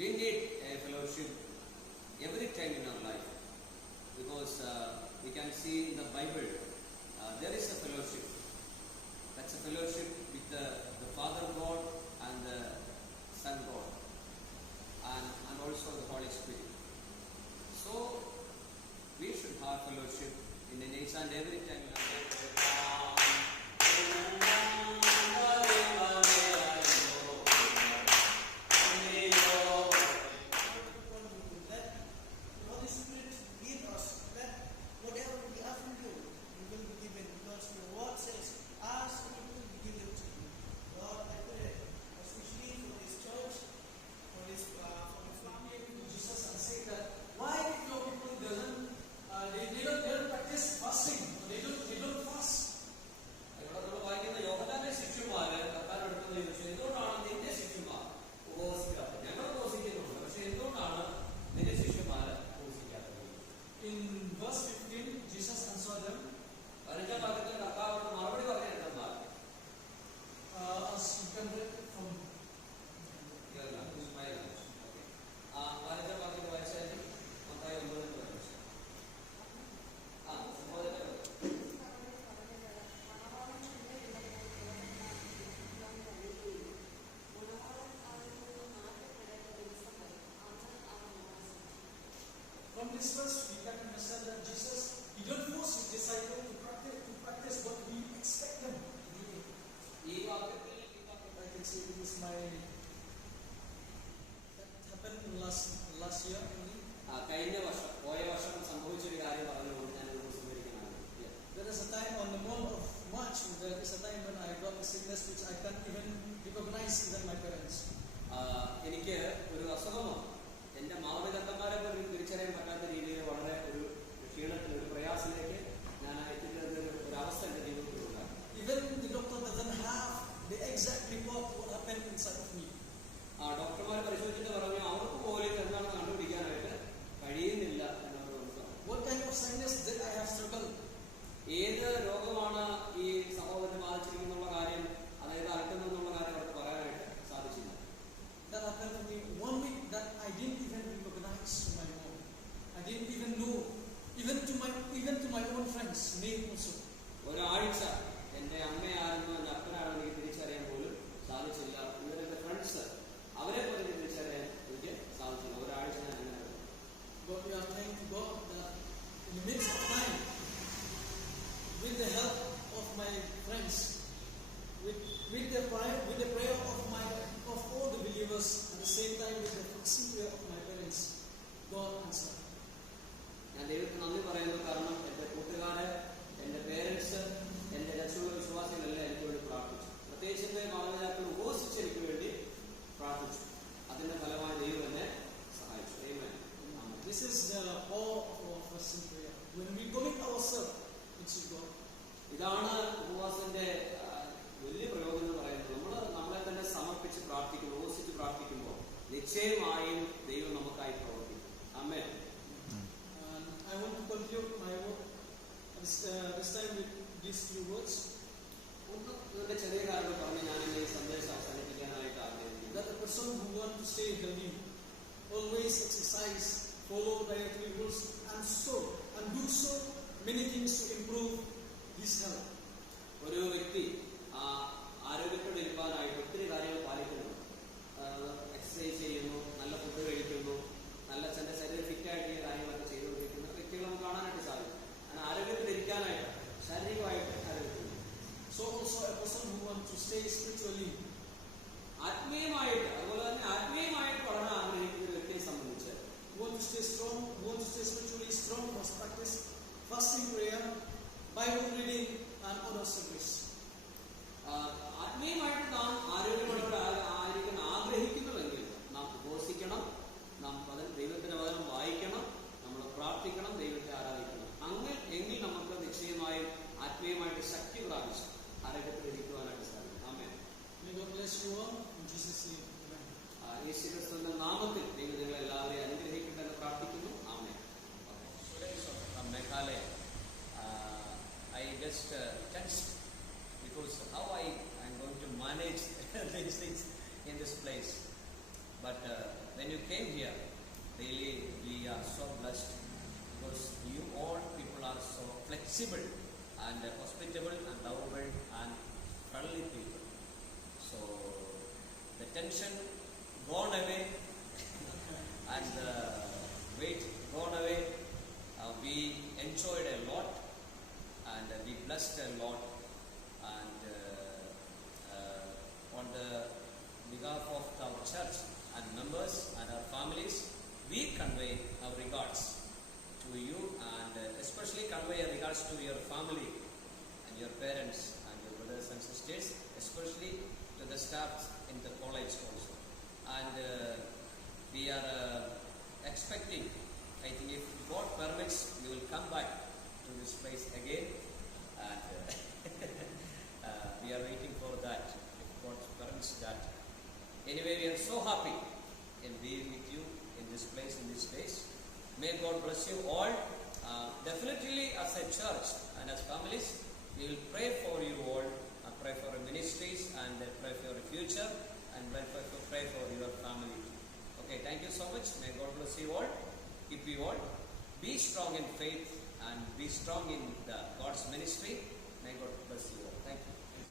We need a fellowship every time in our life, because we can see in the Bible there is a fellowship. That's a fellowship with the Father God and the Son God, and also the Holy Spirit. So we should have fellowship in an each and every time in our life. From this verse, we can understand that Jesus, he don't force his disciples to practice what we expect them to do. I can say it is my that happened last year only. There is a time on the month of March. There is a time when I got a sickness which I can't even recognize even my parents. എനിക്ക് ഒരു അസുഖമാണ്. എൻ്റെ മാതാപിതാക്കന്മാരെ പോലും തിരിച്ചറിയാൻ പറ്റാത്ത രീതിയിൽ വളരെ ഒരു ക്ഷീണത്തിൽ ഒരു പ്രയാസത്തിലേക്ക് ഞാൻ എത്തിക്കുന്ന ഒരു അവസ്ഥ എൻ്റെ ജീവിതത്തിലുണ്ടായി. Even the doctor doesn't have the exact report what happened inside of me. ഡോക്ടർമാർ പരിശോധിച്ചിട്ട് പറഞ്ഞു അവർക്ക് പോലും എന്താണെന്ന് കണ്ടുപിടിക്കാനായിട്ട് കഴിയുന്നില്ല എന്നാണ് മനസ്സിലാക്കുന്നത്. What kind of sickness that I have struggled? ഏത് രോഗമാണ് ഈ സഹോദരനെ ബാധിച്ചിരിക്കുന്നുള്ള കാര്യം, അതായത് അലട്ടുന്നുള്ള കാര്യം അവർക്ക് പറയാനായിട്ട് സാധിച്ചില്ല. That happened to me 1 week that I didn't even recognize my mom. I didn't even know, even to my own friends, name also. ഒരാഴ്ച എൻ്റെ അമ്മയായിരുന്നു എൻ്റെ അപ്പനാണെന്ന് എനിക്ക് തിരിച്ചറിയാൻ പോലും സാധിച്ചില്ല. ഇവരുടെ ഫ്രണ്ട്സ് അവരെ പോലും തിരിച്ചറിയാൻ എനിക്ക് സാധിച്ചില്ല. ഒരാഴ്ച ഞാൻ അങ്ങനെ. But we are thankful to God that in the midst of time, with the help of my friends, with the prayer of all the believers, at the same time with the sincere prayer of my parents, God answered. ഞാൻ ദൈവത്തിന് നന്ദി പറയുന്നു. കാരണം എൻ്റെ കൂട്ടുകാരെ, എൻ്റെ പേരൻസ്, എൻ്റെ രക്ഷയുള്ള വിശ്വാസികളെല്ലാം എനിക്ക് വേണ്ടി പ്രാർത്ഥിച്ചു. പ്രത്യേകിച്ച് എൻ്റെ മാതാപിതാക്കൾ ഉപവസിച്ച് എനിക്ക് വേണ്ടി പ്രാർത്ഥിച്ചു. അതിന്റെ ഫലമായി ദൈവം എന്നെ സഹായിച്ചു. This is the power of our fasting prayer. When we commit ourselves to God. ഇതാണ് ഉപവാസത്തിന്റെ വലിയ പ്രയോജനം എന്ന് പറയുന്നത്. നമ്മളെ തന്നെ സമർപ്പിച്ച് പ്രാർത്ഥിക്കുന്നു, ഉപവസിച്ച് പ്രാർത്ഥിക്കുമ്പോൾ നിശ്ചയമായും ദൈവം നമുക്കായി പ്രവർത്തിക്കും. ആമേൻ. I want to conclude my work this time with these few words. ഇതിന്റെ ചെറിയ കാര്യങ്ങൾ പറഞ്ഞ് ഞാൻ എന്റെ സന്ദേശം അവസാനിപ്പിക്കാനായിട്ട് ആഗ്രഹിക്കുന്നു. That a person who wants to stay healthy always exercise, follow dietary rules, and do so many things to improve his health. ഒരു വ്യക്തി ആരോഗ്യത്തോടെ ഇരിക്കാനായിട്ട് ഒത്തിരി കാര്യങ്ങൾ പാലിക്കുന്നു. എക്സസൈസ് ചെയ്യുന്നു, നല്ല ഫുഡ് കഴിക്കുന്നു, നല്ല തന്റെ ശരീരം ഫിറ്റായിട്ട് ഈ കാര്യങ്ങളൊക്കെ ചെയ്തുകൊണ്ടിരിക്കുന്ന വ്യക്തികൾ നമുക്ക് കാണാനായിട്ട് സാധിക്കും. അങ്ങനെ ആരോഗ്യത്തിലിരിക്കാനായിട്ട് ശാരീരികമായിട്ട് ആരോഗ്യം. So also a person who wants to stay spiritually, ആത്മീയമായിട്ട്, അതുപോലെ തന്നെ ആത്മീയമായിട്ട് വളരാൻ ആഗ്രഹിക്കുന്ന ഒരു വ്യക്തിയെ സംബന്ധിച്ച് want to stay strong, want to stay spiritually strong, must practice fasting prayer, Bible reading, and other service. ആത്മീയമായിട്ട് നാം ആരോഗ്യമുള്ളവരായിരിക്കാൻ ആഗ്രഹിക്കുന്നുവെങ്കിൽ നാം ഉപവസിക്കണം, നാം ദൈവത്തിന്റെ വചനം വായിക്കണം, നമ്മൾ പ്രാർത്ഥിക്കണം, ദൈവത്തെ ആരാധിക്കണം. എങ്കിൽ നമുക്ക് നിശ്ചയമായും ആത്മീയമായിട്ട് ശക്തി പ്രാപിച്ച് ആരോഗ്യത്തിലിരിക്കുവാനായിട്ട് സാധിക്കും. ആമേൻ. May God bless you all in Jesus' name. Amen. യേശുക്രിസ്തുവിന്റെ നാമത്തിൽ ദൈവം നിങ്ങളെ എല്ലാവരെയും അനുഗ്രഹിക്കട്ടെ എന്ന് പ്രാർത്ഥിക്കുന്നു. ആമേൻ. Meghalaya I just tensed because how I am going to manage these things in this place. But when you came here, really we are so blessed because you all people are so flexible and hospitable and lovable and friendly people. So the tension gone away and the weight gone away. We enjoyed a lot and we blessed a lot, and on the behalf of our church and members and our families, we convey our regards to you, and especially convey our regards to your family and your parents and your brothers and sisters, especially to the staff in the college also. And we are expecting, I think if God permits, we will come back to this place again, and we are waiting for that, if God permits that. Anyway, we are so happy in being with you in this place, in these days. May God bless you all. Definitely as a church and as families, we will pray for you all, pray for your ministries, and pray for your future, and pray for your family. Okay, thank you so much. May God bless you all. Keep you all. Be strong in faith and be strong in the God's ministry. May God bless you all. Thank you.